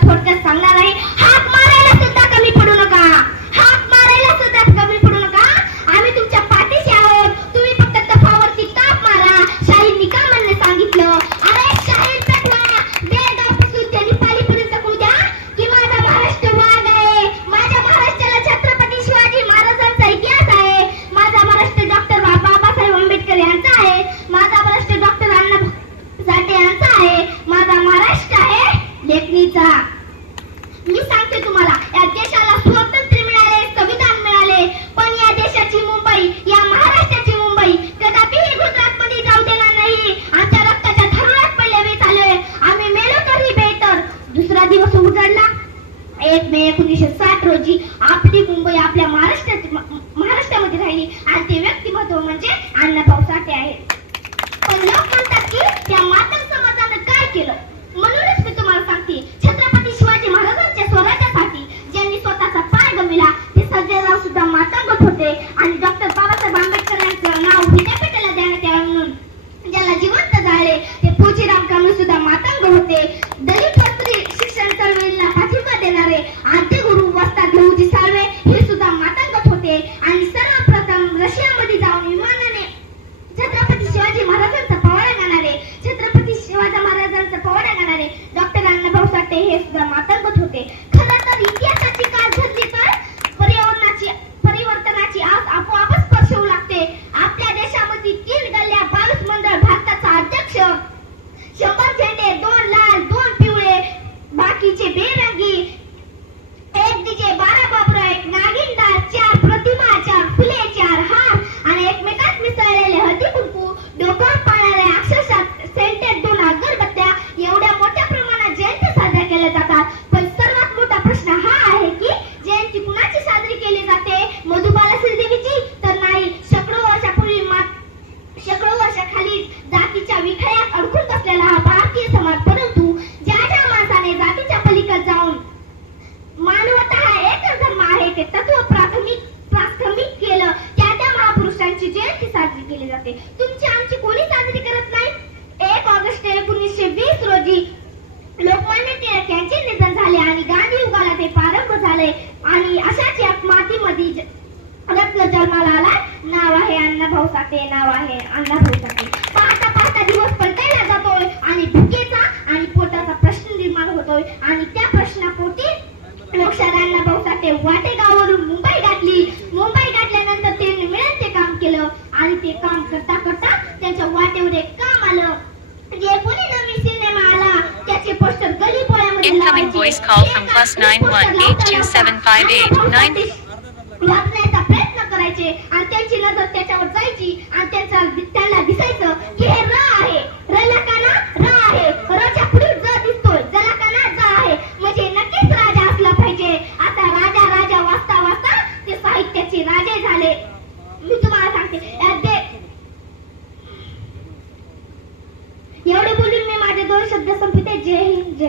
तुम्हाला एक मे एकोणीसशे साठ रोजी आपली मुंबई आपल्या महाराष्ट्रात महाराष्ट्रामध्ये राहिली आणि ते व्यक्तिमत्व म्हणजे अण्णाभाऊ साठे आहेत. पण लोक म्हणतात की त्या मातंग समाजानं काय केलं? म्हणूनच मी तुम्हाला सांगते छत्रपती शिवाजी महाराजांच्या स्वराज्यासाठी ज्यांनी स्वतःचा पाय गमिला ते सर्जेराव सुद्धा मातंगत होते आणि डॉक्टर बाबासाहेब आंबेडकर यांचं नाव विद्यापीठाला देण्यात यावे म्हणून ज्याला जिवंत झाले ते पूजी जाते आमची कोणी साजरी करत नाही. एक ऑगस्ट एकोणीसशे वीस रोजी लोकमान्य टिळक यांचे निधन झाले आणि गांधी युगाला ते प्रारंभ झाले. आणि अशाच या मातीमध्ये रत्न जन्माला आला नाव आहे अण्णा भाऊ साठे नाव आहे अण्णा भाऊ साठे. पाहता पाहता दिवस पलटायला जातोय आणि भुकेत आणि पोटाचा प्रश्न निर्माण होतोय आणि त्या प्रश्नापोटी लोकशाही अण्णाभाऊ साठे वाटेगाववरून मुंबई गाठली मुंबई गाठल्यानंतर त्यांनी मिळत ते काम केलं आणि ते काम करता करता त्यांच्या वाटेवर एक काम आलं जे कोणी नवीन सिनेमा आला त्याचे पोस्टर गली पोळ्यामध्ये Incoming लावायचे. Voice call from plus ते poster 91 लावता 82758 लावता 9 वाचण्याचा प्रयत्न करायचे आणि त्यांची नजर त्याच्यावर जायची आणि त्यांचा त्यांना दिसायचं की हे र आहे. रला काना र आहे. रच्या पुढे ज दिसतोय. जला काना ज आहे. म्हणजे नक्कीच राजा असला पाहिजे. आता राजा राजा वाचता वाचता ते साहित्याचे राजे झाले. मी तुम्हाला सांगते. एवढे बोलून मी माझे दोन शब्द संपते जय हिंद जय